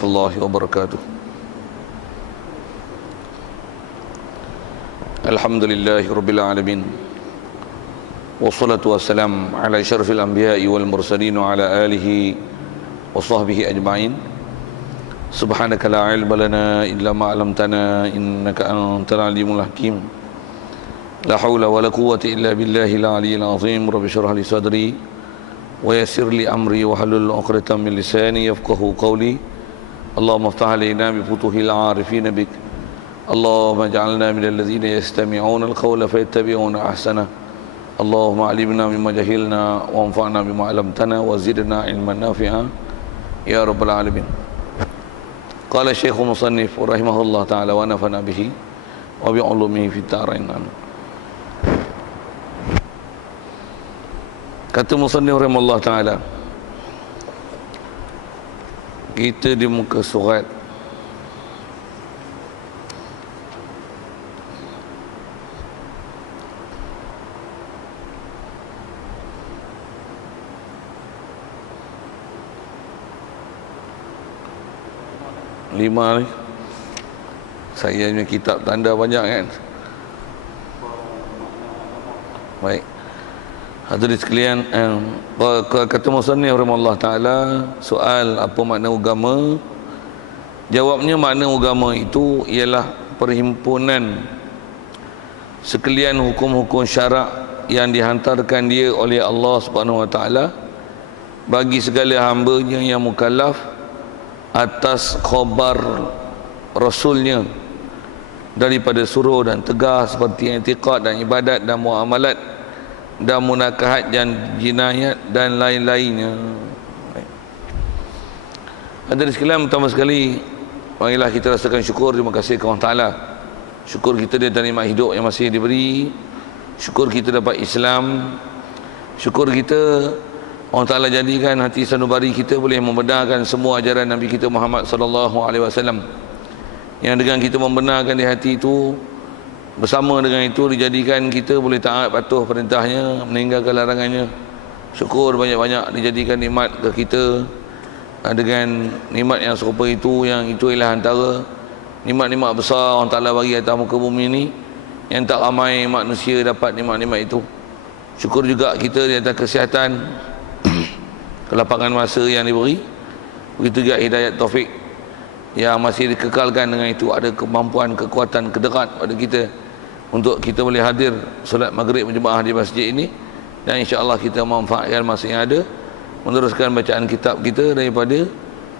warahmatullahi wabarakatuh. Alhamdulillahi rabbil alamin. Wassalatu wassalam ala syarfil anbiya'i wal mursalin wa ala alihi wa sahbihi ajma'in. Subhanaka la ilma lana illa ma 'allamtana innaka antal alimul hakim. La haula wa la quwwata illa billahil aliyyil azim. Rabbi shrah li sadri wa yassir li amri wa halul 'uqdatam min lisani yafqahu qawli. Allahumma iftah alaina bi futuhil 'arifin bik. Allahumma ij'alna minal ladzina yastami'una al-qawla fayattabi'una ahsana. Allahumma 'allimna mimma jahilna wa anfa'na bima 'allamtana wa zidna 'ilman nafi'a ya rabbal alamin. Qala Syekh Musannif rahimahullah ta'ala wa nafa'na bihi wa bi 'ulumihi fid dharain. Kata Musannif rahimahullah ta'ala, kita di muka surat lima ni. Saya punya kitab tanda banyak kan. Baik, hadirin sekalian, kata musannif rahimahullah taala, soal apa makna agama? Jawabnya, makna agama itu ialah perhimpunan sekalian hukum-hukum syarak yang dihantarkan dia oleh Allah Subhanahu wa taala bagi segala hamba-Nya yang mukallaf atas khabar Rasulnya daripada suruh dan tegas seperti i'tiqad dan ibadat dan muamalat dan munakahat dan jinayat dan lain-lainnya. Hadirin sekalian, pertama sekali marilah kita rasakan syukur, terima kasih kepada Allah Ta'ala. Syukur kita dia atas nikmat hidup yang masih diberi. Syukur kita dapat Islam. Syukur kita Allah Ta'ala jadikan hati sanubari kita boleh membenarkan semua ajaran Nabi kita Muhammad sallallahu alaihi wasallam. Yang dengan kita membenarkan di hati itu, bersama dengan itu dijadikan kita boleh taat patuh perintahnya, meninggalkan larangannya. Syukur banyak-banyak dijadikan nikmat ke kita. Dengan nikmat yang serupa itu, yang itu ialah antara nikmat-nikmat besar Allah Ta'ala bagi atas muka bumi ini, yang tak ramai manusia dapat nikmat-nikmat itu. Syukur juga kita di atas kesihatan, kelapangan masa yang diberi, begitu juga hidayat taufik yang masih dikekalkan. Dengan itu ada kemampuan, kekuatan, kedekat pada kita untuk kita boleh hadir solat maghrib berjemaah di masjid ini, dan insya-Allah kita memanfaatkan masa yang ada meneruskan bacaan kitab kita daripada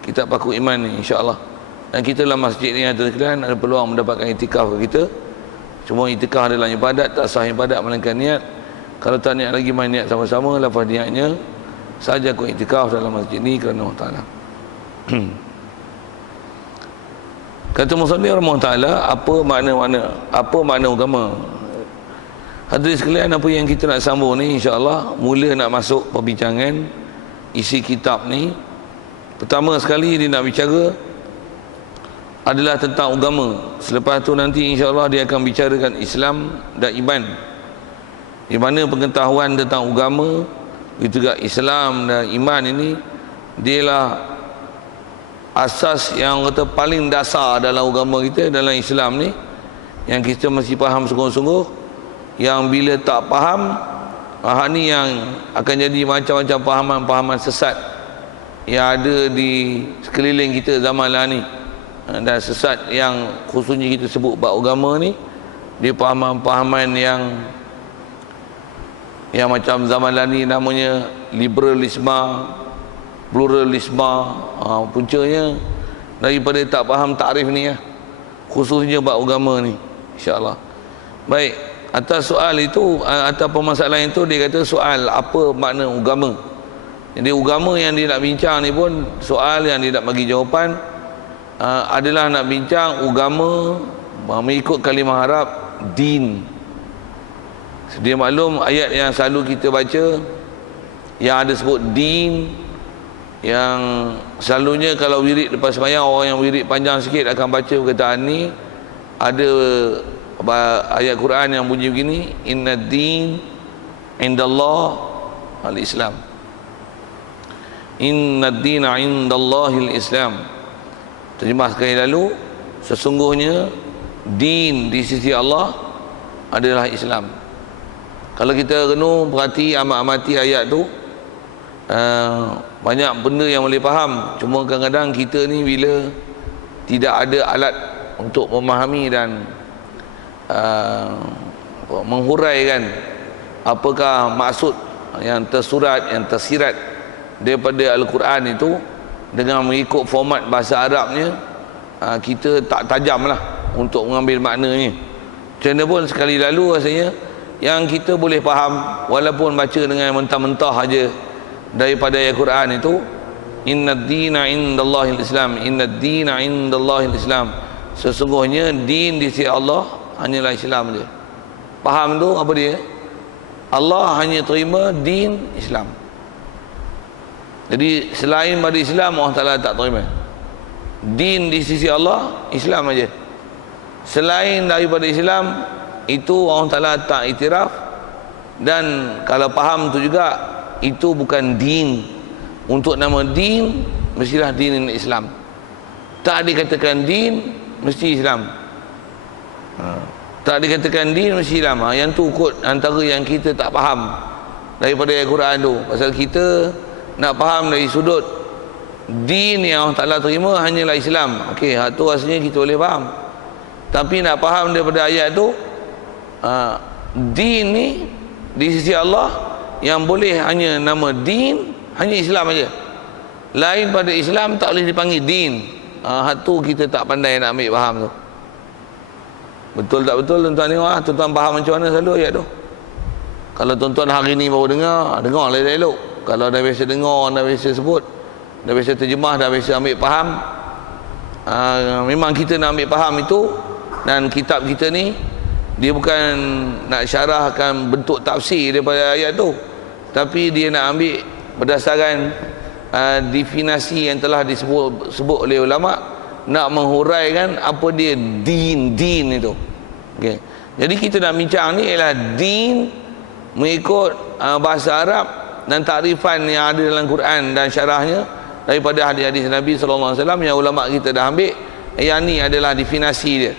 kitab Paku Iman ni, insya-Allah. Dan kita dalam masjid ni ada peluang mendapatkan itikaf ke kita. Cuma itikaf adalah ibadat, tak sah ibadat melainkan niat. Kalau tak niat lagi, main niat sama-sama, lafaz niatnya saja aku iktikaf dalam masjid ni kerana Allah Ta'ala. Kata musannif rahimahullah ta'ala, apa makna agama? Hadirin sekalian, apa yang kita nak sambung ni, insya-Allah mula nak masuk perbincangan isi kitab ni. Pertama sekali dia nak bicara adalah tentang agama. Selepas tu nanti insya-Allah dia akan bicarakan Islam dan iman, di mana pengetahuan tentang agama itu juga Islam dan iman ini dialah asas yang kata paling dasar dalam agama kita, dalam Islam ni, yang kita mesti faham sungguh-sungguh. Yang bila tak faham, ni yang akan jadi macam-macam pahaman-pahaman sesat yang ada di sekeliling kita zaman lah ni. Dan sesat yang khususnya kita sebut bab agama ni, dia pahaman-pahaman yang macam zaman lah ni namanya liberalisme, pluralisme. Puncanya daripada tak faham takrif ni ya, khususnya bab agama ni, insya-Allah. Baik, atas soal itu, atas permasalahan itu, dia kata soal apa makna agama. Jadi agama yang dia nak bincang ni pun soal yang dia nak bagi jawapan adalah nak bincang agama mengikut kalimah Arab din. Sedia maklum ayat yang selalu kita baca yang ada sebut din, yang selalunya kalau wirid lepas sembahyang, orang yang wirid panjang sikit akan baca perkataan ni. Ada ayat Quran yang bunyi begini, inna din indallah al-Islam. Inna ad-dina indallahil Islam. Terjemah sekali lalu, sesungguhnya din di sisi Allah adalah Islam. Kalau kita renung, perhati, amati ayat tu, banyak benda yang boleh faham. Cuma kadang-kadang kita ni bila tidak ada alat untuk memahami dan menghuraikan apakah maksud yang tersurat, yang tersirat daripada Al-Quran itu dengan mengikut format bahasa Arabnya, kita tak tajam lah untuk mengambil maknanya. Macam mana pun sekali lalu rasanya yang kita boleh faham walaupun baca dengan mentah-mentah aja daripada ayat Quran itu, innad dina indallahil Islam, innad dina indallahil Islam, sesungguhnya din di sisi Allah hanyalah Islam je. Faham tu apa dia? Allah hanya terima din Islam. Jadi selain pada Islam Allah Ta'ala tak terima. Din di sisi Allah Islam aja. Selain daripada Islam itu Allah Ta'ala tak iktiraf. Dan kalau faham tu juga, itu bukan din. Untuk nama din mestilah din Islam. Tak dikatakan din mesti Islam. Tak dikatakan din mesti Islam. Yang tu kot antara yang kita tak faham daripada ayat Quran tu. Pasal kita nak faham dari sudut din yang Allah Ta'ala terima hanyalah Islam. Okey, hak tu rasanya kita boleh faham. Tapi nak faham daripada ayat tu, din ni di sisi Allah yang boleh hanya nama din, hanya Islam aja. Lain pada Islam tak boleh dipanggil din. Hak tu kita tak pandai nak ambil faham tu. Betul tak betul tuan-tuan tengok tuan-tuan faham macam mana selalu ayat tu. Kalau tuan-tuan hari ni baru dengar lah elok. Kalau dah biasa dengar, dah biasa sebut, dah biasa terjemah, dah biasa ambil faham, memang kita nak ambil faham itu. Dan kitab kita ni dia bukan nak syarahkan bentuk tafsir daripada ayat tu, tapi dia nak ambil berdasarkan definisi yang telah disebut oleh ulama, nak menghuraikan apa dia din itu. Okay. Jadi kita nak bincang ni ialah din mengikut bahasa Arab dan takrifan yang ada dalam Quran dan syarahnya daripada hadis-hadis Nabi SAW yang ulama kita dah ambil. Yang ni adalah definisi dia.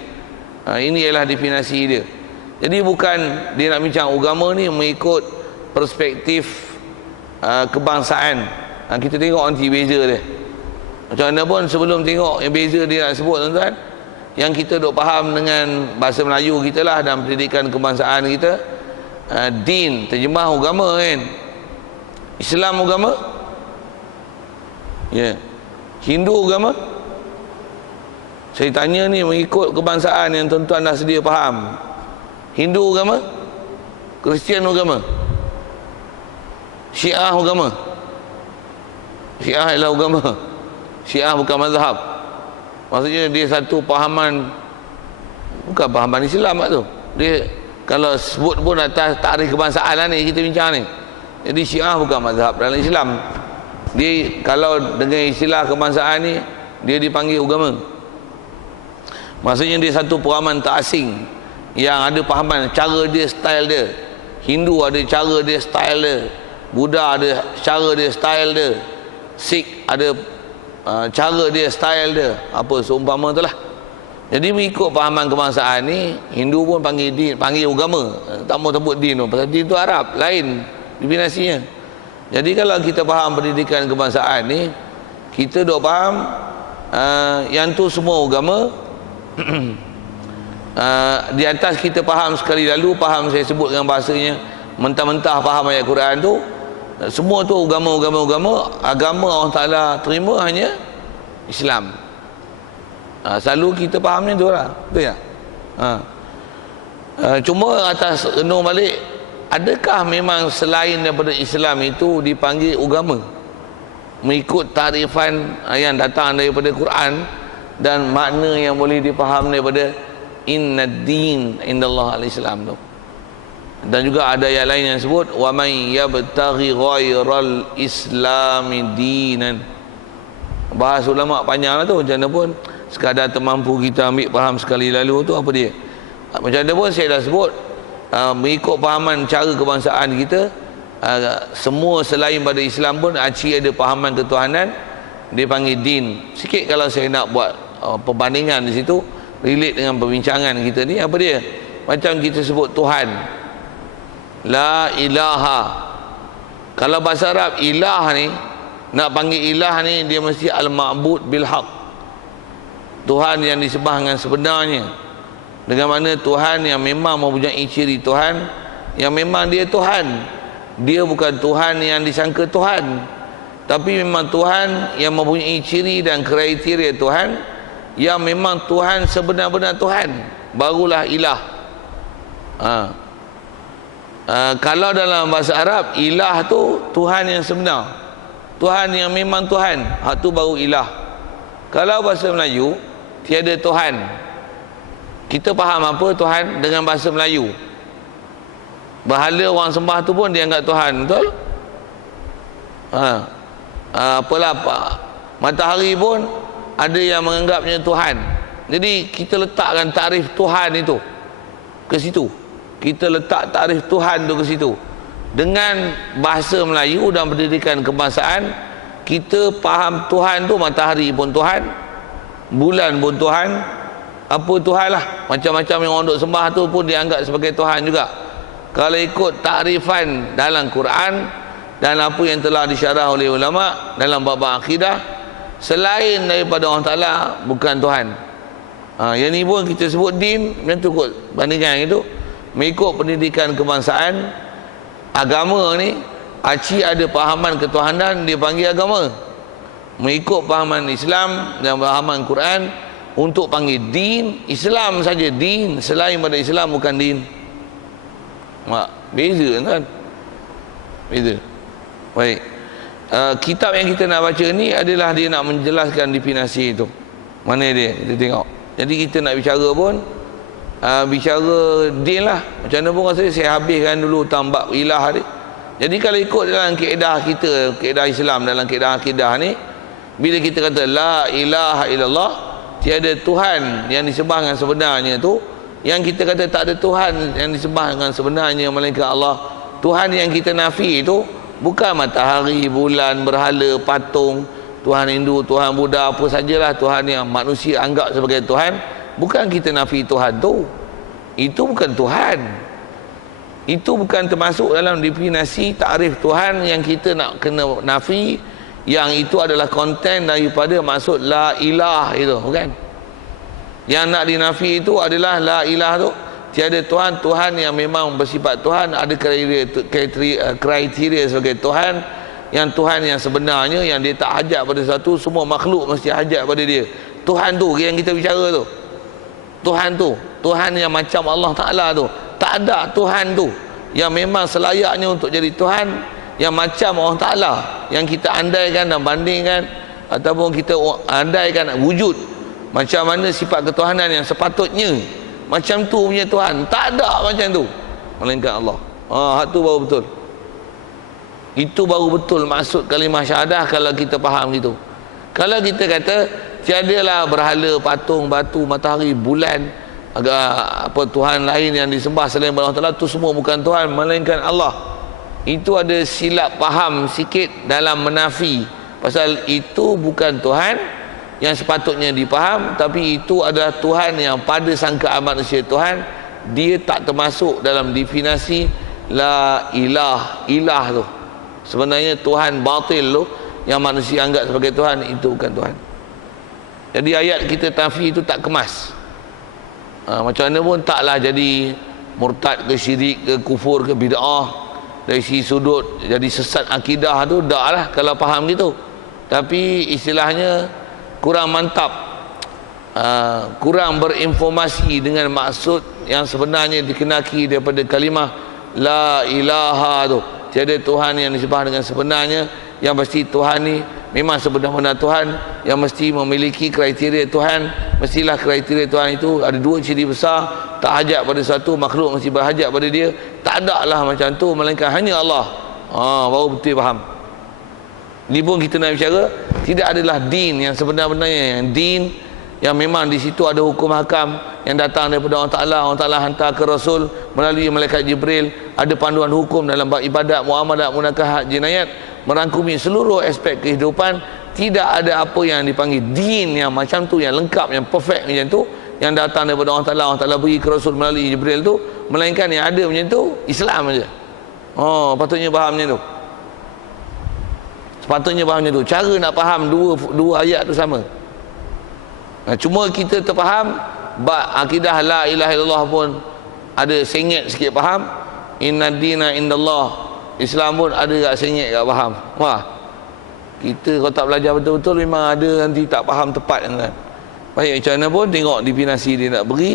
Ini ialah definisi dia. Jadi bukan dia nak bincang agama ni mengikut perspektif kebangsaan. Kita tengok nanti beza dia. Macam mana pun sebelum tengok yang beza dia nak sebut tuan-tuan, yang kita duk faham dengan bahasa Melayu kita lah dan pendidikan kebangsaan kita, din terjemah agama kan. Islam agama, ya. Hindu agama. Saya tanya ni mengikut kebangsaan yang tuan-tuan dah sedia faham. Hindu agama, Kristian agama, Syiah agama. Syiah adalah agama. Syiah bukan mazhab. Maksudnya dia satu pahaman, bukan pahaman Islam lah tu. Dia kalau sebut pun atas tarikh kebangsaan lah ni kita bincang ni. Jadi Syiah bukan mazhab dalam Islam. Dia kalau dengan istilah kebangsaan ni, dia dipanggil agama. Maksudnya dia satu pahaman tak asing yang ada pahaman, cara dia, style dia. Hindu ada cara dia, style dia. Buddha ada cara dia, style dia. Sikh ada cara dia, style dia. Apa seumpama tu lah. Jadi mengikut pahaman kebangsaan ni, Hindu pun panggil din, panggil agama. Tak mau sebut din tu. Pasal din tu Arab, lain definisinya. Jadi kalau kita faham pendidikan kebangsaan ni, kita dok faham yang tu semua agama. Di atas kita faham sekali lalu, faham saya sebut dengan bahasanya mentah-mentah faham ayat Quran tu, semua tu agama Allah Ta'ala terima hanya Islam. Selalu kita fahamnya tu lah, betul tak? Cuma atas renung balik, adakah memang selain daripada Islam itu dipanggil agama mengikut tarifan yang datang daripada Quran dan makna yang boleh dipaham daripada innad din indallah al-Islam tu. Dan juga ada ayat lain yang sebut wa may yabtaghi ghairal islami dinan. Bahas ulama panjang lah tu. Macam mana pun sekadar termampu kita ambil faham sekali lalu tu apa dia. Macam mana pun saya dah sebut, mengikut pahaman cara kebangsaan kita, semua selain pada Islam pun aci ada pahaman ketuhanan, dia panggil din. Sikit kalau saya nak buat perbandingan di situ, relate dengan perbincangan kita ni. Apa dia? Macam kita sebut Tuhan, la ilaha. Kalau bahasa Arab ilah ni, nak panggil ilah ni, dia mesti al-ma'bud bil haq, Tuhan yang disembah dengan sebenarnya. Dengan mana Tuhan yang memang mempunyai ciri Tuhan, yang memang dia Tuhan. Dia bukan Tuhan yang disangka Tuhan, tapi memang Tuhan yang mempunyai ciri dan kriteria Tuhan, yang memang Tuhan sebenar-benar Tuhan, barulah ilah. Kalau dalam bahasa Arab, ilah tu Tuhan yang sebenar, Tuhan yang memang Tuhan, tu baru ilah. Kalau bahasa Melayu, tiada Tuhan. Kita faham apa Tuhan dengan bahasa Melayu. Berhala orang sembah tu pun dianggap Tuhan, betul? Apalah, matahari pun ada yang menganggapnya Tuhan. Jadi kita letakkan takrif Tuhan itu ke situ. Kita letak takrif Tuhan tu ke situ. Dengan bahasa Melayu dan pendidikan kebangsaan, kita faham Tuhan tu matahari pun Tuhan, bulan pun Tuhan, apa Tuhan lah. Macam-macam yang orang duk sembah tu pun dianggap sebagai Tuhan juga. Kalau ikut takrifan dalam Quran dan apa yang telah disyarah oleh ulama dalam bab akidah, selain daripada Allah Ta'ala bukan Tuhan. Yang ni pun kita sebut din, macam tu kot bandingkan itu. Mengikut pendidikan kebangsaan, agama ni aci ada pahaman ketuhanan, dia panggil agama. Mengikut pahaman Islam dan pahaman Quran, untuk panggil din, Islam saja din, selain pada Islam bukan din. Beza kan? Beza. Baik. Kitab yang kita nak baca ni adalah dia nak menjelaskan definisi itu. Mana dia? Kita tengok. Jadi kita nak bicara pun bicara din lah. Macam mana pun rasa saya habiskan dulu tambak ilah ni. Jadi kalau ikut dalam kaedah kita, kaedah Islam, dalam kaedah akidah ni, bila kita kata la ilaha illallah, tiada Tuhan yang disembah dengan sebenarnya tu, yang kita kata tak ada Tuhan yang disembah dengan sebenarnya melainkan Allah. Tuhan yang kita nafi itu bukan matahari, bulan, berhala, patung, Tuhan Hindu, Tuhan Buddha, apa sajalah Tuhan yang manusia anggap sebagai Tuhan. Bukan kita nafi Tuhan tu. Itu bukan Tuhan. Itu bukan termasuk dalam definisi takrif Tuhan yang kita nak kena nafi, yang itu adalah konten daripada maksud la ilah itu, bukan? Yang nak dinafi itu adalah la ilah tu, tiada Tuhan, Tuhan yang memang bersifat Tuhan, ada kriteria sebagai Tuhan, yang Tuhan yang sebenarnya, yang dia tak hajat pada satu, semua makhluk mesti hajat pada dia. Tuhan tu yang kita bicara tu, Tuhan tu, Tuhan yang macam Allah Ta'ala tu. Tak ada Tuhan tu yang memang selayaknya untuk jadi Tuhan yang macam Allah Ta'ala, yang kita andaikan dan bandingkan, ataupun kita andaikan wujud macam mana sifat ketuhanan yang sepatutnya, macam tu punya Tuhan. Tak ada macam tu melainkan Allah. Hak tu baru betul. Itu baru betul maksud kalimah syahadah kalau kita faham gitu. Kalau kita kata tiadalah berhala, patung, batu, matahari, bulan, apa Tuhan lain yang disembah selain Allah Ta'ala, tu semua bukan Tuhan melainkan Allah, itu ada silap faham sikit dalam menafi. Pasal itu bukan Tuhan yang sepatutnya dipaham, tapi itu adalah Tuhan yang pada sangkaan manusia Tuhan, dia tak termasuk dalam definisi la ilah. Ilah tu sebenarnya Tuhan batil tu, yang manusia anggap sebagai Tuhan, itu bukan Tuhan. Jadi ayat kita tafi itu tak kemas. Macam mana pun taklah jadi murtad ke, syirik ke, kufur ke, bid'ah. Dari sisi sudut jadi sesat akidah tu tak lah kalau faham gitu. Tapi istilahnya kurang mantap, kurang berinformasi dengan maksud yang sebenarnya dikenaki daripada kalimah la ilaha tu. Tiada Tuhan yang disembah dengan sebenarnya, yang pasti Tuhan ni memang sebenar-benar Tuhan, yang mesti memiliki kriteria Tuhan. Mestilah kriteria Tuhan itu ada dua ciri besar, tak hajat pada satu, makhluk mesti berhajat pada dia. Tak ada lah macam tu melainkan hanya Allah. Baru betul faham. Ni pun kita nak bicara, tidak adalah din yang sebenar-benarnya. Yang din yang memang di situ ada hukum hakam yang datang daripada Allah Ta'ala. Allah Ta'ala hantar ke Rasul melalui malaikat Jibril. Ada panduan hukum dalam bab ibadat, muamalat, munakahat, jinayat, merangkumi seluruh aspek kehidupan tidak ada apa yang dipanggil din yang macam tu, yang lengkap, yang perfect macam tu, yang datang daripada Allah Ta'ala beri ke Rasul melalui Jibril tu, melainkan yang ada macam tu Islam aja. Oh, patutnya faham macam tu. Sepatutnya faham macam tu. Cara nak faham dua ayat tu sama. Cuma kita terfaham akidah la ilaha illallah pun ada sengit sikit faham. Inna dina indallah, Islam pun ada tak sengit tak faham. Wah, kita kalau tak belajar betul-betul memang ada nanti tak faham tepat kan. Baik macam mana pun tengok definisi dia nak beri.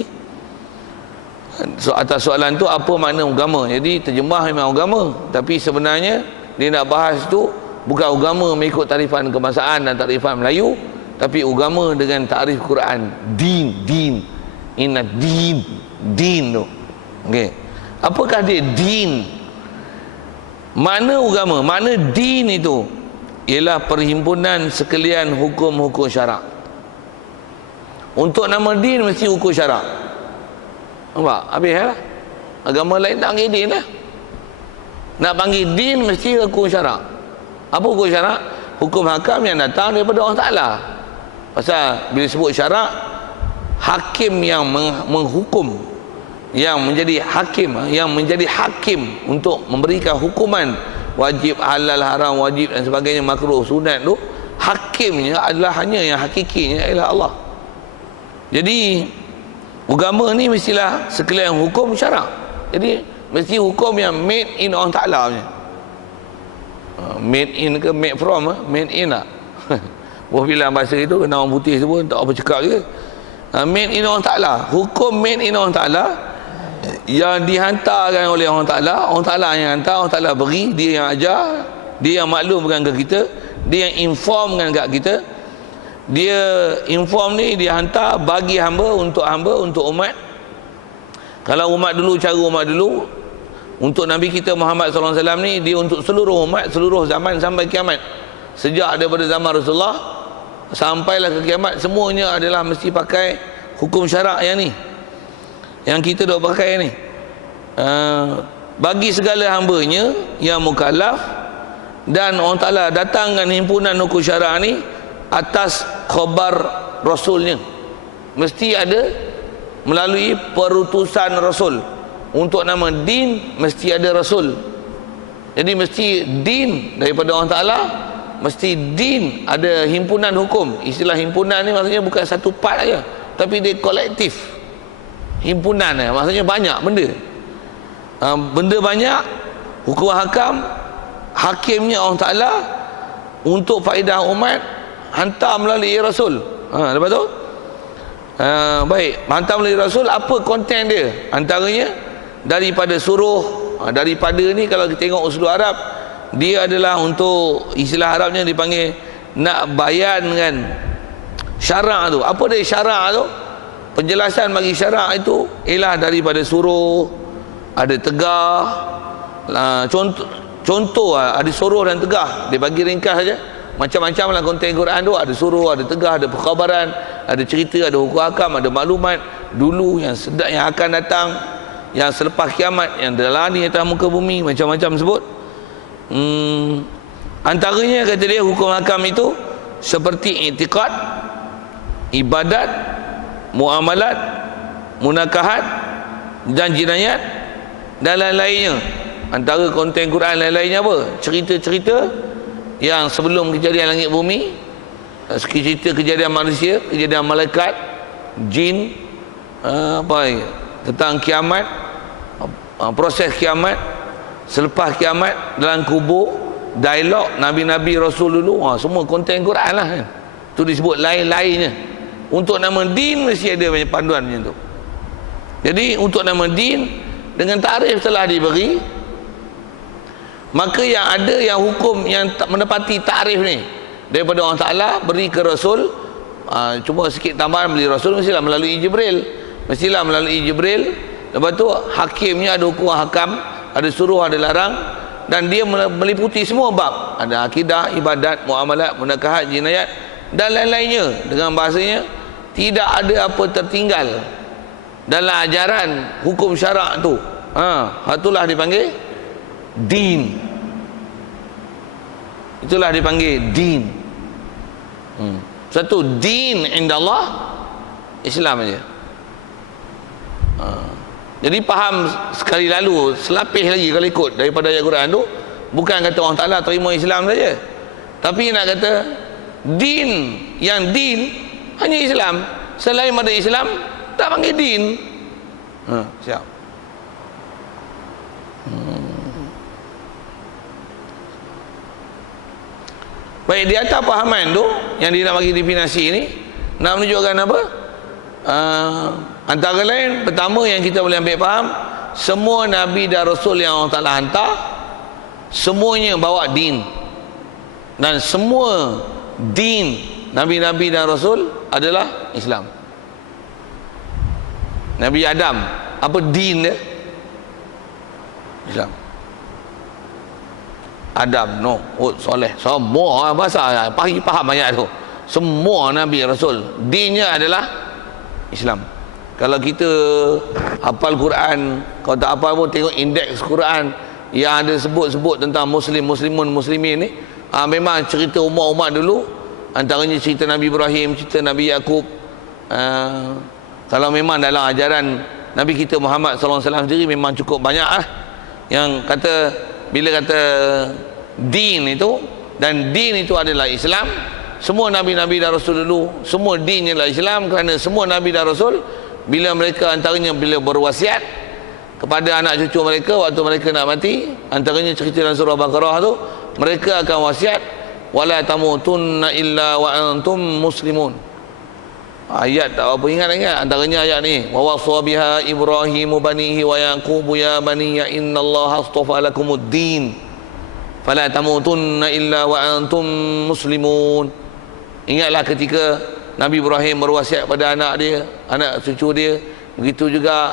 So, atas soalan tu apa makna agama. Jadi terjemah memang agama, tapi sebenarnya dia nak bahas tu bukan agama mengikut tarifan kebangsaan dan tarifan Melayu, tapi agama dengan takrif Quran. Din. Inna din tu. Okey. Apakah dia din? Makna agama, makna din itu ialah perhimpunan sekalian hukum-hukum syarak. Untuk nama din mesti hukum syarak. Nampak? Habis lah. Agama lain tak panggil din lah. Nak panggil din mesti hukum syarak. Apa hukum syarak? Hukum hakam yang datang daripada Allah Ta'ala. Pasal bila sebut syarak, hakim yang menghukum, yang menjadi hakim untuk memberikan hukuman wajib, halal, haram, wajib dan sebagainya, makruh, sunat tu, hakimnya adalah hanya yang hakikinya ialah Allah. Jadi agama ni mestilah sekalian hukum syarak. Jadi mesti hukum yang made in Allah Ta'ala punya. Made in ke made from? Made in lah. Buah bilang bahasa itu, kena orang putih tu pun tak apa cakap je. Made in Allah Ta'ala. Hukum made in Allah Ta'ala yang dihantarkan oleh Allah Ta'ala yang hantar, Allah Ta'ala beri, dia yang ajar, dia yang maklumkan ke kita, dia yang informkan kat kita. Dia inform ni dia hantar bagi hamba, untuk umat. Kalau umat dulu, cara umat dulu, untuk Nabi kita Muhammad SAW ni, dia untuk seluruh umat, seluruh zaman sampai kiamat. Sejak daripada zaman Rasulullah sampailah ke kiamat, semuanya adalah mesti pakai hukum syarak yang ni, yang kita dok pakai ni. Bagi segala hambanya yang mukallaf, dan Allah Ta'ala datangkan himpunan hukum syarak ni atas khabar Rasulnya. Mesti ada melalui perutusan Rasul. Untuk nama din mesti ada Rasul. Jadi mesti din daripada Allah Ta'ala, mesti din ada himpunan hukum. Istilah himpunan ni maksudnya bukan satu part aja, tapi dia kolektif. Himpunan maksudnya banyak benda. Benda banyak, hukum hakam, hakimnya Allah Ta'ala untuk faedah umat, hantar melalui Rasul. Lepas tu baik, hantar melalui Rasul. Apa konten dia? Antaranya daripada suruh, daripada ni kalau kita tengok usul Arab, dia adalah untuk istilah Arabnya dipanggil nak bayankan syarak tu. Apa dia syarak tu? Penjelasan bagi syarak itu ialah daripada suruh, ada tegah. Contoh ada suruh dan tegah. Dia bagi ringkas saja. Macam-macam lah konten Quran tu. Ada suruh, ada tegah, ada perkhabaran, ada cerita, ada hukum hakam, ada maklumat dulu, yang sedang, yang akan datang, yang selepas kiamat, yang dalam ni atas muka bumi, macam-macam sebut. Antaranya kata dia hukum hakam itu seperti i'tiqad, ibadat, muamalat, munakahat dan jinayat dan lain-lainnya. Antara konten Quran lain-lainnya apa? Cerita-cerita yang sebelum kejadian langit bumi, cerita kejadian manusia, kejadian malaikat, jin, tentang kiamat, proses kiamat, selepas kiamat, dalam kubur, dialog Nabi-Nabi Rasul dulu, semua konten Quran lah kan. Itu disebut lain-lainnya. Untuk nama din mesti ada banyak panduan macam tu. Jadi untuk nama din dengan takrif telah diberi, maka yang ada yang hukum yang menepati takrif ni daripada Allah Ta'ala beri ke Rasul. Cuma sikit tambahan, beli Rasul mestilah melalui Jibril. Lepas tu hakimnya ada hukum hakam, ada suruh, ada larang, dan dia meliputi semua bab. Ada akidah, ibadat, muamalat, munakahat, jinayat dan lain-lainnya. Dengan bahasanya tidak ada apa tertinggal dalam ajaran hukum syarak tu. Itulah dipanggil din. Itulah dipanggil din. Satu, din indallah Islam aja. Jadi faham sekali lalu, selapis lagi kalau ikut daripada ayat Quran tu, bukan kata orang Ta'ala terima Islam saja, tapi nak kata din, yang din hanya Islam, selain pada Islam tak panggil din. Siap. Baik, di atas pahaman tu yang dia nak bagi definisi ni, nak menunjukkan apa? Antara lain, pertama yang kita boleh ambil faham, semua Nabi dan Rasul yang Allah Ta'ala hantar, semuanya bawa din. Dan semua din Nabi-Nabi dan Rasul adalah Islam. Nabi Adam, apa din dia? Islam. Adam, Soleh, semua bahasa faham ayat tu. Semua Nabi Rasul dinnya adalah Islam. Kalau kita hafal Quran, kalau tak hafal pun tengok indeks Quran yang ada sebut-sebut tentang Muslim, Muslimun, Muslimin ni, memang cerita umat-umat dulu, antaranya cerita Nabi Ibrahim, cerita Nabi Yaqub. Kalau memang dalam ajaran Nabi kita Muhammad SAW sendiri memang cukup banyak yang kata, bila kata din itu, dan din itu adalah Islam. Semua Nabi-Nabi dan Rasul dulu, semua dinnya adalah Islam, kerana semua Nabi dan Rasul, bila mereka antaranya bila berwasiat kepada anak cucu mereka waktu mereka nak mati, antaranya cerita dalam surah Baqarah tu, mereka akan wasiat, wala tamutunna illa wa antum muslimun. Ayat tak apa ingat, antaranya ayat ni, wa wasa biha Ibrahimu banihi wa Yaqubu ya baniya innallaha astafa lakumud din fala tamutunna illa wa antum muslimun. Ingatlah ketika Nabi Ibrahim berwasiat pada anak dia, anak cucu dia. Begitu juga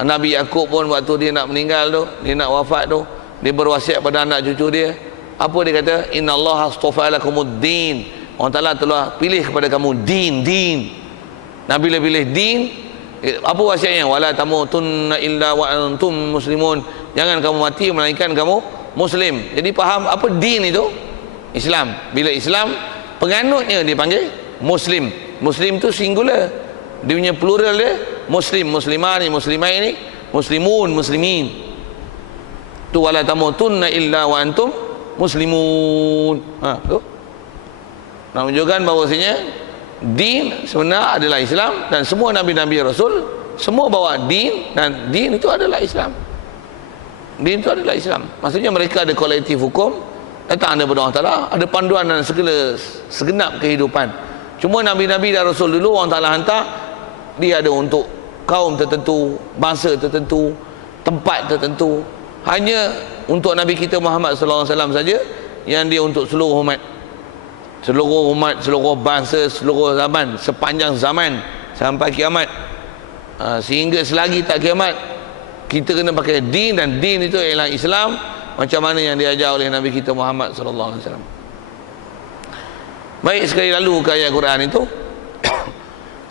Nabi Yaqub pun waktu dia nak meninggal tu, dia nak wafat tu, dia berwasiat pada anak cucu dia. Apa dia kata? Innallaha astafa lakumud din. Allah Ta'ala telah pilih kepada kamu din. Nabi bila pilih din, apa wasiatnya? Wala tamutunna illa wa antum muslimun. Jangan kamu mati melainkan kamu muslim. Jadi faham apa din itu? Islam. Bila Islam, penganutnya dipanggil Muslim. Muslim tu singular, dia punya plural dia Muslim, Muslimani, Muslimai ni, Muslimun, Muslimin. Tu wala tamutunna illa wa antum muslimun. Tu nak menunjukkan bahawasanya din sebenar adalah Islam, dan semua Nabi-Nabi Rasul semua bawa din, dan din itu adalah Islam. Din itu adalah Islam. Maksudnya mereka ada kolektif hukum datang daripada Allah Ta'ala, ada panduan dan segala segenap kehidupan. Cuma Nabi-Nabi dan Rasul dulu Allah Ta'ala hantar, dia ada untuk kaum tertentu, bangsa tertentu, tempat tertentu. Hanya untuk Nabi kita Muhammad SAW saja yang dia untuk seluruh umat, seluruh bangsa, seluruh zaman, sepanjang zaman sampai kiamat. Sehingga selagi tak kiamat, kita kena pakai din, dan din itu ialah Islam, macam mana yang diajar oleh Nabi kita Muhammad SAW. Baik, sekali lalu ke ayat Quran itu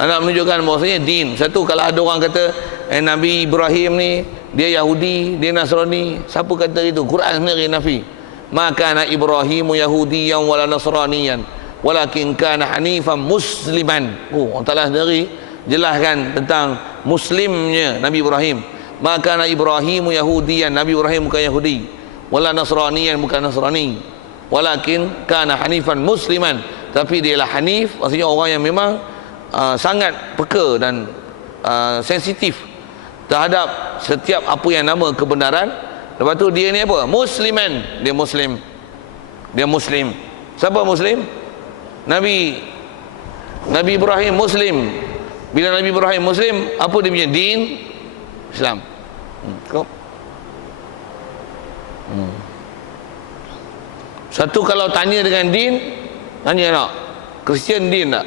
nak menunjukkan bahawasanya din. Satu, kalau ada orang kata Nabi Ibrahim ni dia Yahudi, dia Nasrani, siapa kata itu? Quran sendiri nafi. Maka na Ibrahimu Yahudiyan wala Nasraniyan walakin kana hanifan musliman. Allah Ta'ala sendiri jelaskan tentang muslimnya Nabi Ibrahim. Maka na Ibrahimu Yahudiyan, Nabi Ibrahim bukan Yahudi, wala Nasraniyan, bukan Nasrani, walakin kana hanifan musliman, tapi dia lah hanif, maksudnya orang yang memang sangat peka dan sensitif terhadap setiap apa yang nama kebenaran. Lepas tu dia ni apa? Musliman, dia Muslim. Siapa Muslim? Nabi Ibrahim Muslim. Bila Nabi Ibrahim Muslim, apa dia punya din? Islam. Satu, kalau tanya dengan din, tanya nak Kristian din tak?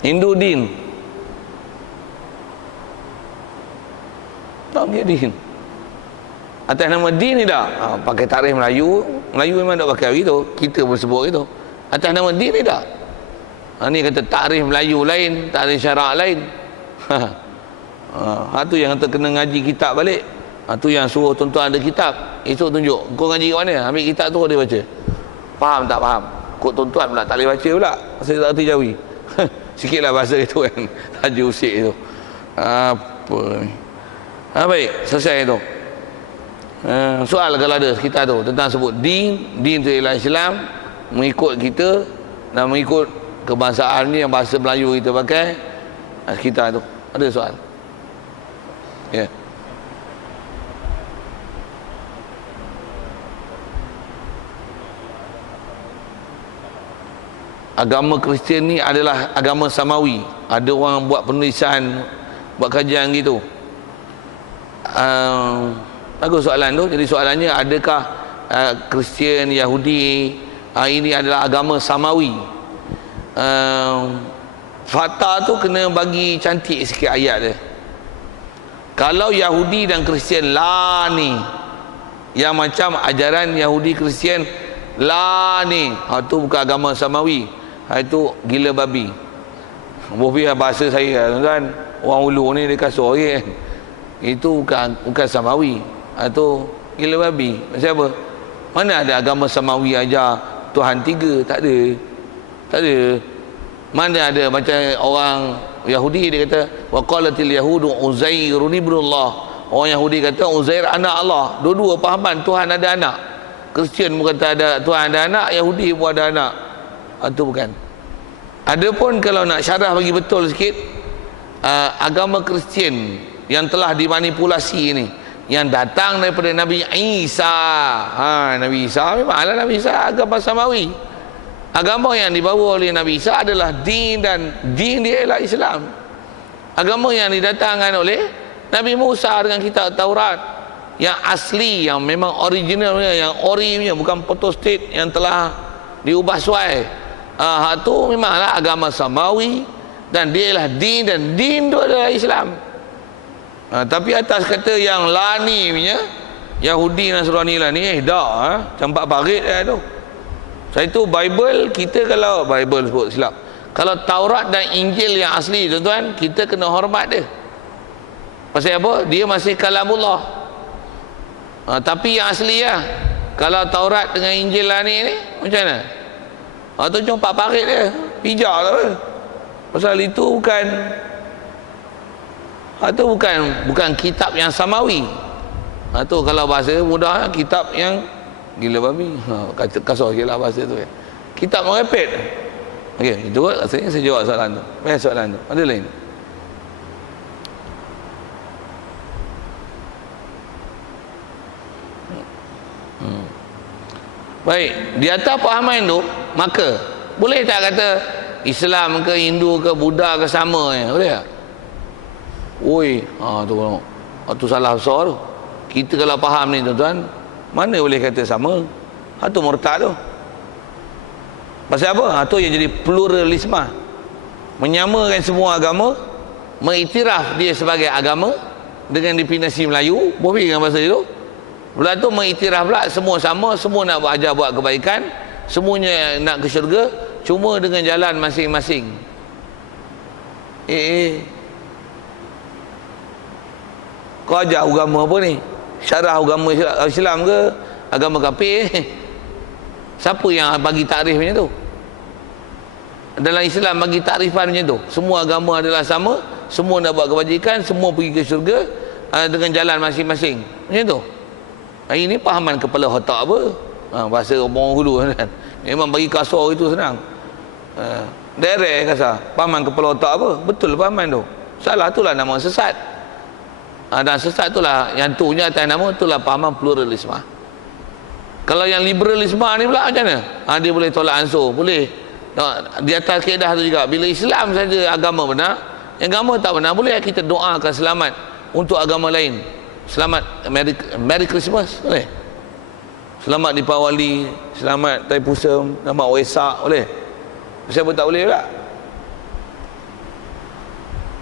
Hindu din? Tak punya din. Atas nama din ni tak? Pakai tarikh Melayu memang tak pakai gitu, kita pun sebut gitu. Atas nama din ni tak? Ni kata tarikh Melayu lain, tarikh syarak lain. Tu yang kata kena ngaji kitab balik. Tu yang suruh tuan-tuan ada kitab, esok tunjuk kau ngaji kat mana, ambil kitab tu dia baca. Faham tak faham? Kod tuan-tuan pula tak boleh baca pula. Saya tak erti Jawi. Sikitlah bahasa itu kan. Haji Usik itu. Apa ni? Baik, selesai itu. Soal kalau ada kita tu tentang sebut din itu ialah Islam, mengikut kita dan mengikut kebangsaan ni yang bahasa Melayu kita pakai, kita tu. Ada soal? Ya. Agama Kristian ni adalah agama samawi. Ada orang buat penulisan, buat kajian gitu. Bagus soalan tu. Jadi soalannya, adakah Kristian, Yahudi ini adalah agama samawi? Fakta tu kena bagi cantik sikit ayat dia. Kalau Yahudi dan Kristian lah ni, yang macam ajaran Yahudi Kristian lah ni, tu bukan agama samawi. Itu gila babi. Bobiah bahasa saya kan, orang ulu ni dia kasar kan. Itu bukan samawi. Itu gila babi. Macam apa? Mana ada agama samawi ajar Tuhan tiga? Tak ada. Tak ada. Mana ada macam orang Yahudi dia kata wa qalatil yahudu Uzairun ibnullah. Orang Yahudi kata Uzair anak Allah. Dua-dua fahaman Tuhan ada anak. Kristian pun kata ada Tuhan ada anak, Yahudi pun ada anak. Itu bukan. Adapun kalau nak syarah bagi betul sikit, agama Kristian yang telah dimanipulasi ini, yang datang daripada Nabi Isa. Nabi Isa memanglah Nabi Isa agama samawi. Agama yang dibawa oleh Nabi Isa adalah din, dan din dia ialah Islam. Agama yang didatangkan oleh Nabi Musa dengan kitab Taurat yang asli, yang memang originalnya, yang orinya, bukan photostat yang telah diubah suai. Tu memanglah agama samawi, dan dia ialah din, dan din itu adalah Islam. Tapi atas kata yang lani punya Yahudi Nasrani lah ni, campak parit tu. Saya tu Bible, kita kalau Bible sebut silap, kalau Taurat dan Injil yang asli tuan-tuan, kita kena hormat dia. Pasal apa? Dia masih kalamullah. Tapi yang asli lah, kalau Taurat dengan Injil lah ni macam mana? Tu campak parit dia, pijak lah. Pasal itu bukan kitab yang samawi. Tu kalau bahasa mudah, kitab yang gila babi. Kasar sikit lah bahasa tu. Kitab merepet. Okey, itu rasanya saya jawab soalan tu. Soalan tu. Ada lain? Baik, di atas pahaman tu, maka boleh tak kata Islam ke Hindu ke Buddha ke sama ya? Boleh tak? Tu salah besar tu. Kita kalau faham ni tuan-tuan, mana boleh kata sama? Tu murtad tu. Pasal apa? Tu yang jadi pluralisme. Menyamakan semua agama, mengiktiraf dia sebagai agama dengan definisi Melayu, boleh dengan bahasa itu. Pula tu mengiktiraf pula semua sama, semua nak belajar buat kebaikan, semuanya nak ke syurga, cuma dengan jalan masing-masing. Kau ajar agama apa ni? Syarah agama Islam ke agama kafir? Siapa yang bagi takrif macam tu? Dalam Islam bagi takrifan macam tu. Semua agama adalah sama, semua nak buat kebajikan, semua pergi ke syurga dengan jalan masing-masing. Macam tu. Ini pahaman kepala otak apa? Bahasa orang hulu kan. Memang bagi kasar itu senang. Direct kasar. Pahaman kepala otak apa? Betul pahaman tu. Salah itulah nama sesat. Dan sesat itulah yang tunya atas nama itulah pahaman pluralisme. Kalau yang liberalisme ni pula macam mana? Dia boleh tolak ansur, boleh. Di atas kaedah tu juga, bila Islam saja agama benar, yang agama tak benar, boleh kita doakan selamat untuk agama lain. Selamat Merry Christmas, boleh. Selamat Dipawali, selamat Taipusam, selamat Waisak, boleh. Siapa tak boleh pula?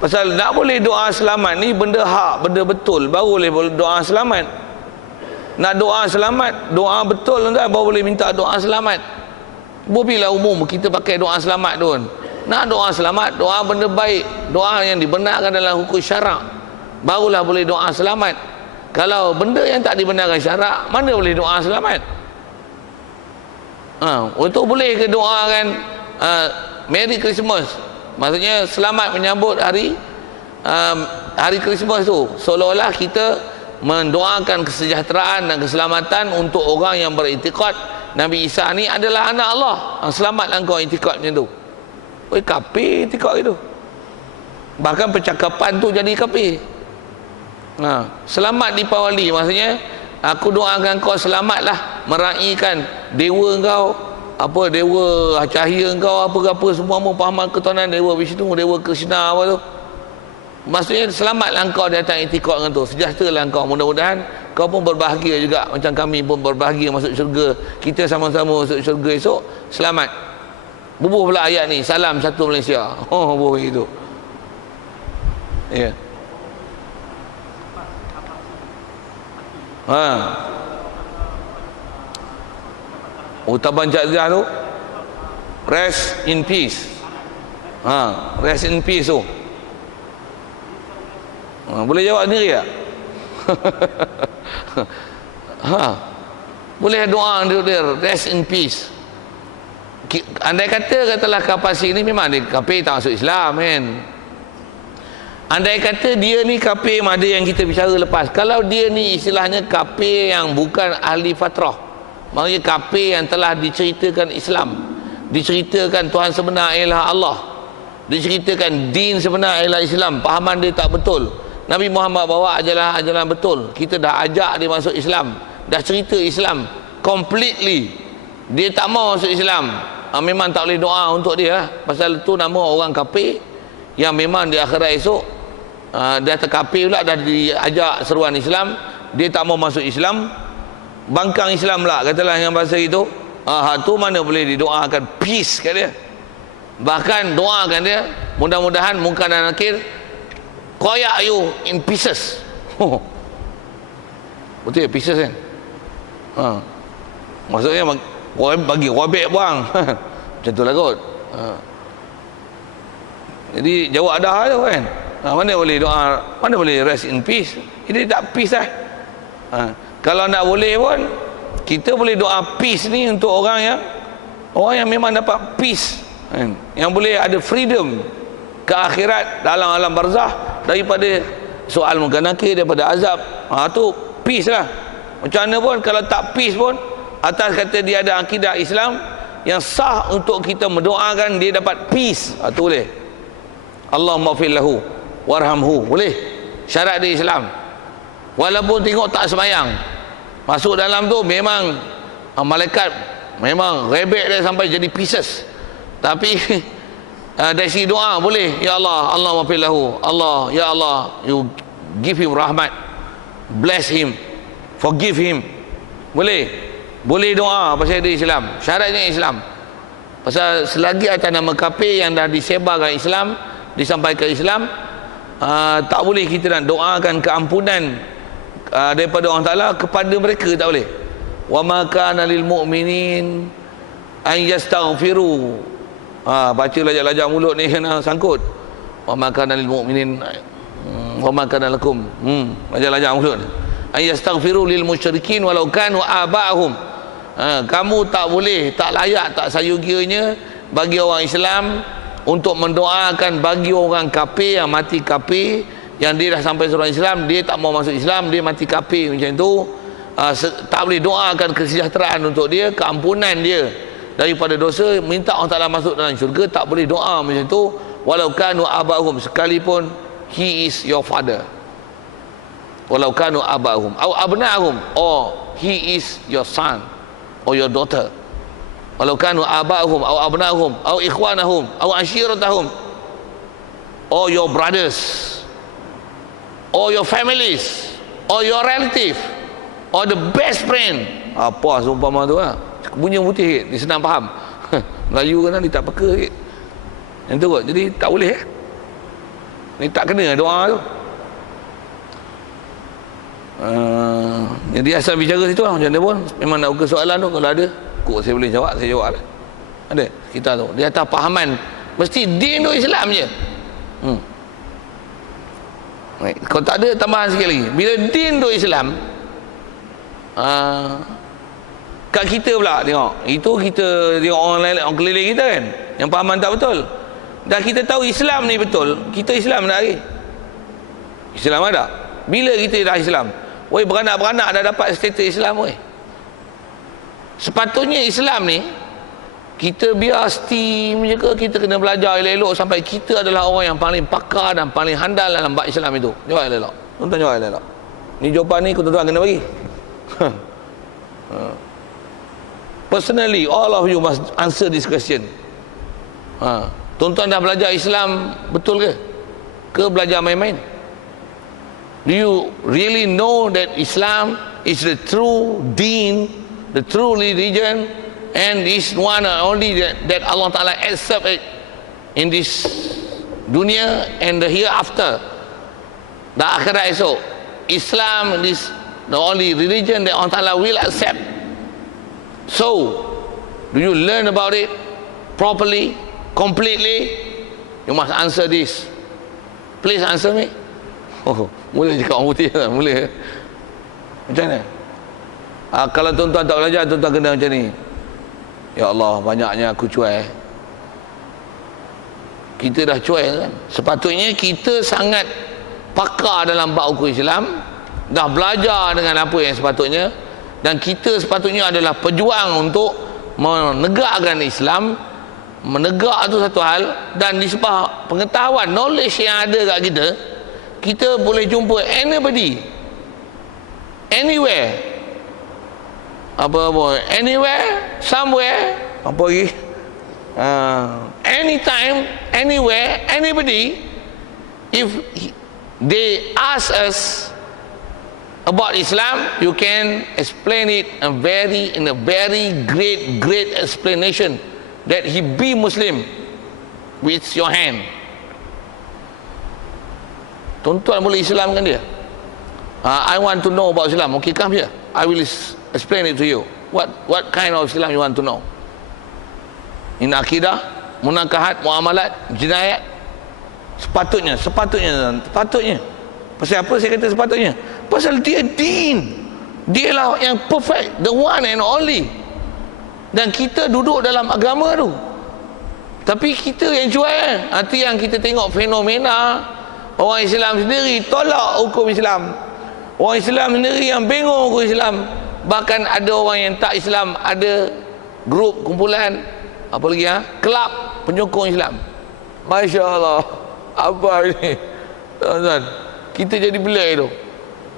Pasal nak boleh doa selamat ni benda hak, benda betul, baru boleh doa selamat. Nak doa selamat, doa betul tuan, baru boleh minta doa selamat. Bila umum kita pakai doa selamat tu. Nak doa selamat, doa benda baik, doa yang dibenarkan dalam hukum syarak, barulah boleh doa selamat. Kalau benda yang tak dibenarkan syarak, mana boleh doa selamat? Untuk boleh ke doakan Merry Christmas, maksudnya selamat menyambut hari Christmas tu, seolah-olah kita mendoakan kesejahteraan dan keselamatan untuk orang yang beriktikad Nabi Isa ni adalah anak Allah. Selamatlah kau iktikad macam tu. Oi, kafir iktikad itu. Bahkan percakapan tu jadi kafir. Selamat di Pawali, maksudnya aku doakan kau selamatlah meraihkan dewa kau, apa dewa cahaya kau, apa-apa semua pahaman ketuhanan, dewa Vishnu, dewa Krishna apa tu. Maksudnya selamatlah engkau di atas iktikad dengan tu, sejahteralah engkau, mudah-mudahan kau pun berbahagia juga macam kami pun berbahagia masuk syurga, kita sama-sama masuk syurga esok, selamat. Bubuh pula ayat ni, salam satu Malaysia. Bubuh begitu. Ya. Utapan Jazah tu, rest in peace. Rest in peace tu. Boleh jawab sendiri tak? Boleh doa untuk dia rest in peace. Andai katalah kapasi ni memang dia kafir tak masuk Islam kan. Andai kata dia ni kafir, ada yang kita bicara lepas, kalau dia ni istilahnya kafir yang bukan ahli fatrah, maksudnya kafir yang telah diceritakan Islam, diceritakan Tuhan sebenar ialah Allah, diceritakan din sebenar ialah Islam, pahaman dia tak betul, Nabi Muhammad bawa ajaran betul, kita dah ajak dia masuk Islam, dah cerita Islam completely, dia tak mau masuk Islam, memang tak boleh doa untuk dia lah. Pasal tu nama orang kafir yang memang di akhirat esok dia terkafir pula, dah diajak seruan Islam, dia tak mau masuk Islam, bangkang Islam lah katalah dengan bahasa itu. Tu mana boleh didoakan peace kat dia, bahkan doakan dia mudah-mudahan Munkar dan Nakir koyak you in pieces. Betul ya, pieces kan. Maksudnya bagi robek buang. Macam tu lah kot. Jadi jawab dah tu kan. Mana boleh doa, mana boleh rest in peace. Ini tak peace lah. Kalau nak boleh pun kita boleh doa peace ni untuk orang yang memang dapat peace kan? Yang boleh ada freedom ke akhirat dalam alam barzah daripada soal Munkar Nakir, daripada azab. Tu peace lah. Macam mana pun kalau tak peace pun, atas kata dia ada akidah Islam yang sah untuk kita mendoakan dia dapat peace, tu boleh. Allahumma fir lahu warhamhu, boleh. Syarat dia Islam. Walaupun tengok tak semayang, masuk dalam tu memang malaikat memang rebek dia sampai jadi pieces, tapi dari segi doa boleh. Ya Allah, Allahumma fir lahu, Allah, ya Allah, you give him rahmat, bless him, forgive him. Boleh doa pasal dia Islam, syaratnya Islam. Pasal selagi atas nama kafir yang dah disebarkan Islam, disampaikan Islam, tak boleh kita nak doakan keampunan daripada Allah Ta'ala kepada mereka, tak boleh. Wa ma kana lil mu'minin an yastaghfiru. Baca lajak-lajak mulut ni kena sangkut. Wa ma kana lil mu'minin wa ma kana lakum, lajak-lajak mulut, an yastaghfiru lil musyrikin walau kanu aba'ahum. Kamu tak boleh, tak layak, tak sayugianya bagi orang Islam untuk mendoakan bagi orang kafir yang mati kafir, yang dia dah sampai surah Islam, dia tak mau masuk Islam, dia mati kafir macam tu. Tak boleh doakan kesejahteraan untuk dia, keampunan dia daripada dosa, minta Allah Ta'ala masuk dalam syurga, tak boleh doa macam tu. Walau kanu abahum, sekalipun he is your father, walau kanu abahum atau abna'ahum, or he is your son or your daughter. Walau kanu abahum atau abna'ahum atau ikhwanahum atau ashiratahum, or your brothers, or your families, or your relative, or the best friend. Apa seumpama tu lah, bunyi putih, dia senang faham. Melayu kan dia tak peka sikit. Yang tu kot. Jadi tak boleh ni tak kena doa tu. Jadi asal bicara situ lah, macam mana pun memang nak buka soalan tu, kalau ada kok saya boleh jawab, saya jawab lah. Ada kita tu di atas pahaman mesti din tu Islam je. Kalau tak ada tambahan sikit lagi, bila din tu Islam, Kat kita pula tengok. Itu kita tengok orang lain, orang keliling kita kan, yang fahaman tak betul. Dah kita tahu Islam ni betul, kita Islam tak lagi. Islam ada. Bila kita dah Islam? Woi, beranak-beranak dah dapat status Islam woi. Sepatutnya Islam ni kita biar steam je ke, kita kena belajar elok-elok sampai kita adalah orang yang paling pakar dan paling handal dalam bab Islam itu. Jawab elok-elok. Tuan-tuan jawab elok-elok. Ni jawapan ni tuan-tuan kena bagi. Personally, all of you must answer this question. Tuan-tuan dah belajar Islam betul ke? Ke belajar main-main? Do you really know that Islam is the true deen, the true religion, and is one and only that Allah Ta'ala accept it in this dunia and the hereafter, the akhirat esok? Islam is the only religion that Allah Ta'ala will accept. So, do you learn about it properly, completely? You must answer this. Please answer me. Oh, mula cakap orang putih lah, mula. Macam mana? Kalau tuan-tuan tak belajar, tuan-tuan kena macam ni. Ya Allah, banyaknya aku cuai. Kita dah cuai kan. Sepatutnya kita sangat pakar dalam bab hukum Islam, dah belajar dengan apa yang sepatutnya, dan kita sepatutnya adalah pejuang untuk menegakkan Islam. Menegak tu satu hal, dan disebab pengetahuan, knowledge yang ada kat kita, kita boleh jumpa anybody, anywhere, anywhere, somewhere, apa lagi, anytime, anywhere, anybody. If they ask us about Islam, you can explain it in a very great explanation that he be Muslim with your hand. Tuan-tuan boleh Islamkan dia. I want to know about Islam. Okay, come here, I will explain it to you. What kind of Islam you want to know? In akidah, munakahat, muamalat, jinayat. Sepatutnya. Pasal apa saya kata sepatutnya? Pasal dia din. Dia lah yang perfect, the one and only. Dan kita duduk dalam agama tu. Tapi kita yang jual. Nanti yang kita tengok fenomena, orang Islam sendiri tolak hukum Islam. Orang Islam sendiri yang bengong hukum Islam. Bahkan ada orang yang tak Islam, ada grup, kumpulan, apa lagi kelab penyokong Islam. Masya Allah. Apa ini? Tuan-tuan, kita jadi belai tu.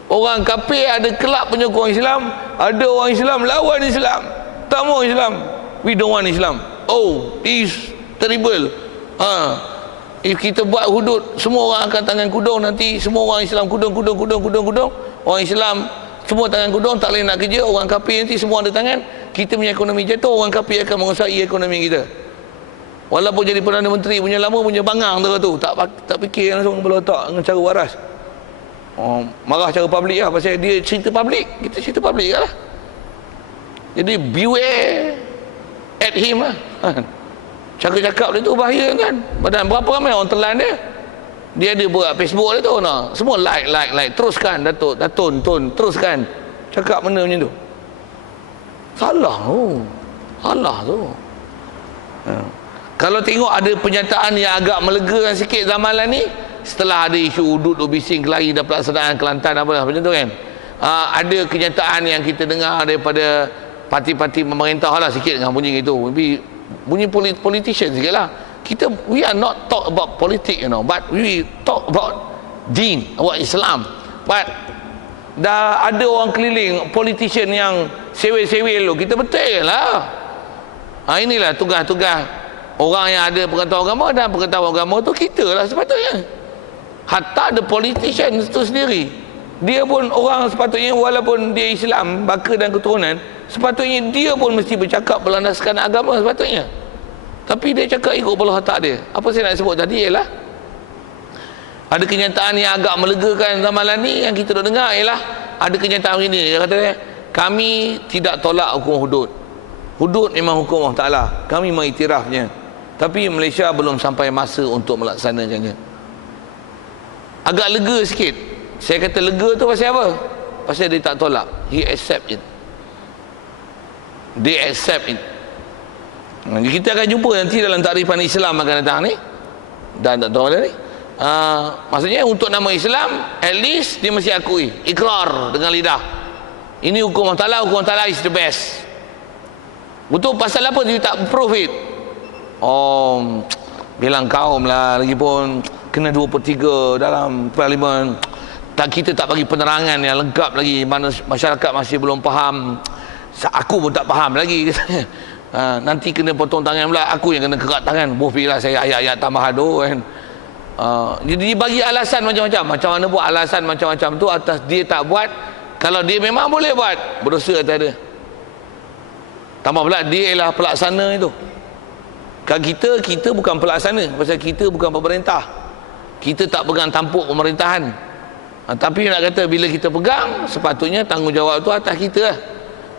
Orang kafir ada kelab penyokong Islam, ada orang Islam lawan Islam. Tak mau Islam. We don't want Islam. Oh, this terrible. If kita buat hudud, semua orang akan tangan kudung, nanti semua orang Islam kudung. Orang Islam semua tangan kudung, tak boleh nak kerja. Orang kafir nanti semua ada tangan. Kita punya ekonomi jatuh, orang kafir akan menguasai ekonomi kita. Walaupun jadi Perdana Menteri punya lama punya bangang tu, tak fikir langsung kepala otak dengan cara waras. Marah cara publik lah, pasal dia cerita publik, kita cerita publik lah. Jadi beware at him lah. Cakap-cakap dia tu bahaya kan. Badan berapa ramai orang telan dia. Dia ada buat Facebook dia tu nah. Semua like teruskan Datuk teruskan. Cakap benda macam tu. Salah tu. Kalau tengok ada pernyataan yang agak melegakan sikit zamanan ni, setelah ada isu udut, bising, kelahi dan pelaksanaan Kelantan apa macam tu kan. Ada kenyataan yang kita dengar daripada parti-parti pemerintah lah sikit dengan bunyi itu. Bunyi politician sikit lah. We are not talk about politics, but we talk about deen, about Islam. But dah ada orang keliling politician yang sewel-sewel tu, kita betul lah. Inilah tugas-tugas orang yang ada pengetahuan agama, dan pengetahuan agama tu kita lah sepatutnya. Hatta the politician itu sendiri, dia pun orang sepatutnya, walaupun dia Islam, baka dan keturunan, sepatutnya dia pun mesti bercakap berlandaskan agama sepatutnya. Tapi dia cakap ikut bola otak dia. Apa saya nak sebut tadi ialah ada kenyataan yang agak melegakan zamanan ni yang kita dah dengar, ialah ada kenyataan ini. Dia kata kami tidak tolak hukum hudud. Hudud memang hukum Allah Ta'ala, kami mengiktirafnya, tapi Malaysia belum sampai masa untuk melaksanakannya. Agak lega sikit. Saya kata lega tu pasal apa? Pasal dia tak tolak, he accept it. They accept it. Kita akan jumpa nanti dalam takrifan Islam akan datang ni. Dan tak tahu ada ni. Maksudnya untuk nama Islam, at least dia mesti akui, ikrar dengan lidah. Ini hukum Allah Ta'ala is the best. Betul, pasal apa dia tak prove it? Oh, bilang kaum lah, lagipun kena 2/3 dalam parlimen. Kita tak bagi penerangan yang lengkap lagi, mana masyarakat masih belum faham. Aku pun tak faham lagi. Nanti kena potong tangan pula, aku yang kena kerat tangan. Bofilah saya ayat-ayat tambahan tu kan. Jadi bagi alasan macam-macam. Macam mana buat alasan macam-macam tu atas dia tak buat. Kalau dia memang boleh buat, berdosa atas dia. Tambah pula dia ialah pelaksana itu. Kan kita bukan pelaksana, pasal kita bukan pemerintah. Kita tak pegang tampuk pemerintahan. Tapi nak kata bila kita pegang, sepatutnya tanggungjawab tu atas kita lah.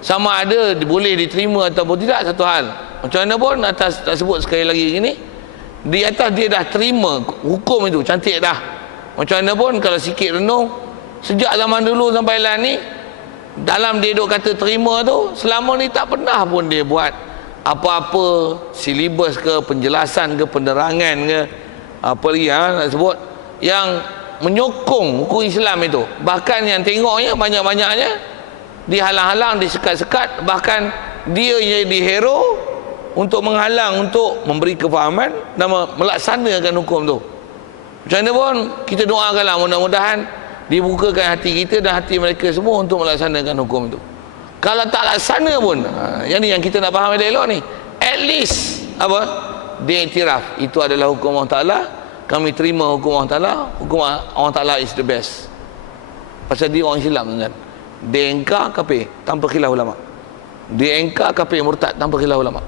Sama ada boleh diterima ataupun tidak, satu hal. Macam mana pun atas, tak sebut sekali lagi gini, di atas dia dah terima hukum itu, cantik dah. Macam mana pun kalau sikit renung, sejak zaman dulu sampai lah ni, dalam dia duk kata terima tu, selama ni tak pernah pun dia buat apa-apa silibus ke, penjelasan ke, penerangan ke, apa lagi nak sebut, yang menyokong hukum Islam itu. Bahkan yang tengoknya banyak-banyaknya dihalang-halang, disekat-sekat, bahkan dia jadi hero untuk menghalang, untuk memberi kefahaman dan melaksanakan hukum tu. Macam mana pun kita doakanlah mudah-mudahan dibukakan hati kita dan hati mereka semua untuk melaksanakan hukum itu. Kalau tak laksana pun, yang ni yang kita nak faham elok ni, at least apa? Dia iktiraf itu adalah hukum Allah Ta'ala. Kami terima hukum Allah Ta'ala. Hukum Allah Ta'ala is the best. Pasal dia orang Islam kan. Dia engkar kafir tanpa khilaf ulama. Dia engkar kafir murtad tanpa khilaf ulama.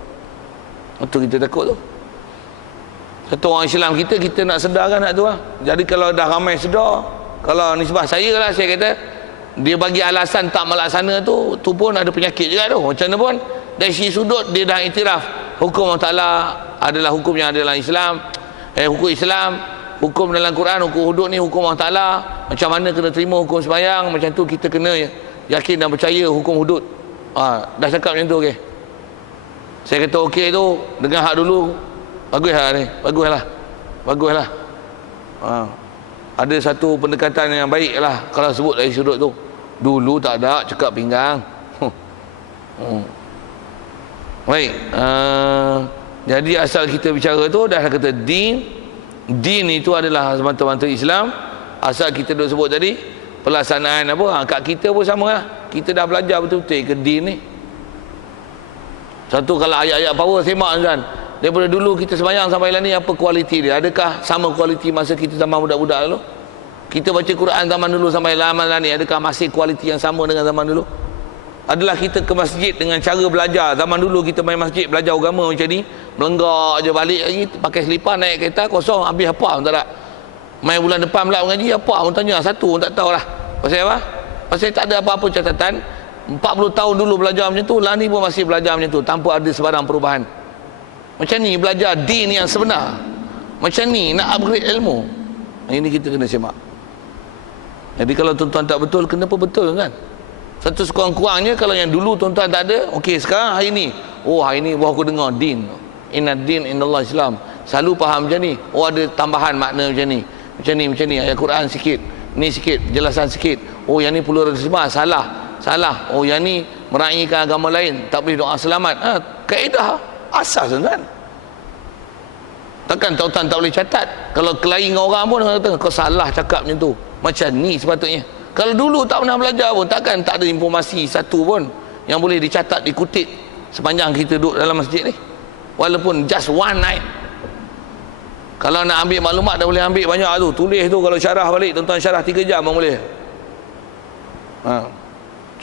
Itu kita takut tu. Satu orang Islam kita nak sedarkan nak tu lah. Jadi kalau dah ramai sedar, kalau nisbah saya lah, saya kata dia bagi alasan tak melaksana tu pun ada penyakit juga tu. Macam mana pun dari sisi sudut dia dah iktiraf hukum Allah Ta'ala adalah hukum yang ada dalam Islam. Hukum Islam, hukum dalam Quran, hukum hudud ni hukum Allah Ta'ala. Macam mana kena terima hukum sembahyang, macam tu kita kena yakin dan percaya hukum hudud. Dah cakap macam tu, okey. Saya kata okey tu, dengan hak dulu baguslah ni, baguslah. Ada satu pendekatan yang baik lah kalau sebut dari sudut tu. Dulu tak ada cakap pinggang. Baik. Jadi asal kita bicara tu dah kata din itu adalah semata-mata Islam. Asal kita duk sebut tadi pelaksanaan apa, kat kita pun sama lah. Kita dah belajar betul-betul ke din ni. Satu kalau ayat-ayat power semak kan. Daripada dulu kita sembahyang sampai lah ni, apa kualiti dia? Adakah sama kualiti masa kita zaman budak-budak dulu? Kita baca Quran zaman dulu sampai lama lah ni, adakah masih kualiti yang sama dengan zaman dulu? Adalah kita ke masjid dengan cara belajar. Zaman dulu kita main masjid belajar agama macam ni, melenggak je balik lagi, pakai selipar naik kereta kosong, habis apa pun tak ada. Main bulan depan pula mengaji, apa pun tanya, satu pun tak tahu lah. Pasal apa? Pasal tak ada apa-apa catatan. 40 tahun dulu belajar macam tu, lah ni pun masih belajar macam tu tanpa ada sebarang perubahan. Macam ni belajar din yang sebenar. Macam ni nak upgrade ilmu. Ini kita kena semak. Jadi kalau tuan-tuan tak betul, kenapa betul kan? Satu sekurang-kurangnya kalau yang dulu tuan-tuan tak ada, okey sekarang hari ni, hari ni baru aku dengar din. Inna din indallah Islam. Selalu faham macam ni. Ada tambahan makna macam ni. Macam ni ayat Quran sikit, ni sikit, penjelasan sikit. Yang ni pluralisme salah. Yang ni meraihkan agama lain, tak boleh doa selamat. Kaedah asas kan. Takkan tuan-tuan tak boleh catat. Kalau kelain dengan orang pun kata kau salah cakap macam tu. Macam ni sepatutnya. Kalau dulu tak pernah belajar pun, takkan tak ada informasi satu pun yang boleh dicatat, dikutip sepanjang kita duduk dalam masjid ni. Walaupun just one night. Kalau nak ambil maklumat dah boleh ambil banyak tu. Tulis tu kalau syarah balik, tuan-tuan syarah 3 jam pun boleh.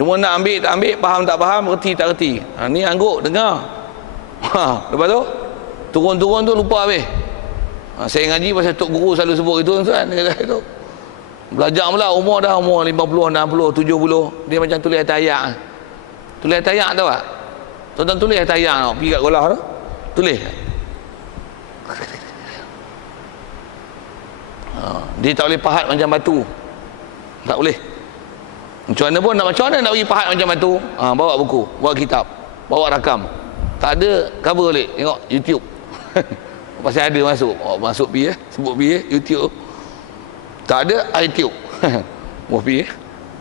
Cuma nak ambil tak ambil, faham tak faham, reti tak reti. Ni angguk dengar. Lepas tu turun-turun tu lupa habis. Saya ngaji pasal tok guru selalu sebut itu kan, itu. Belajar pula umur 50, 60, 70. Dia macam tulis ayat. Tulis ayat tahu tak? Tuan-tuan tulis ayat tau, pergi kat sekolah tu. Tulis. Dia tak boleh pahat macam batu. Tak boleh. Macam mana pun nak bagi pahat macam batu, bawa buku, bawa kitab. bawa rakam. Tak ada, cover balik, tengok YouTube. Pasal ada masuk, masuk pi sebut pi YouTube. Tak ada iTube. Wah pi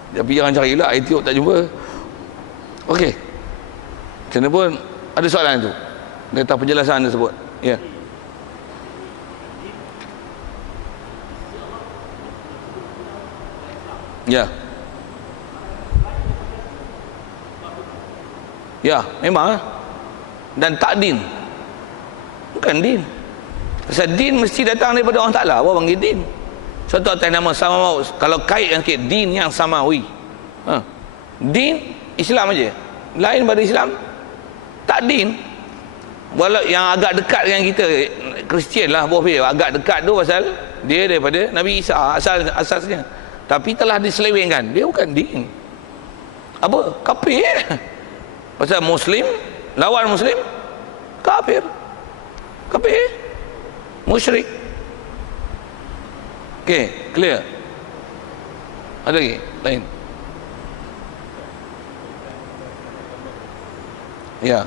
tapi jangan carilah iTube, tak jumpa. Okey. Macam mana pun ada soalan tu. Data penjelasan tersebut. Ya. Ya. Ya, memang. Dan tak din. Bukan din. Pasal din mesti datang daripada Allah Ta'ala. Apa panggil din? Contoh atas nama samawi. Kalau kait yang sikit, din yang samawi. Din, Islam aja. Lain pada Islam, tak din. Walau yang agak dekat dengan kita, Kristian lah, agak dekat tu pasal dia daripada Nabi Isa asasnya. Tapi telah diselewengkan. Dia bukan din. Apa? Kafir. Pasal Muslim lawan Muslim, kafir. Kafir. Musyrik. Okey, clear. Ada lagi? Lain? Ya.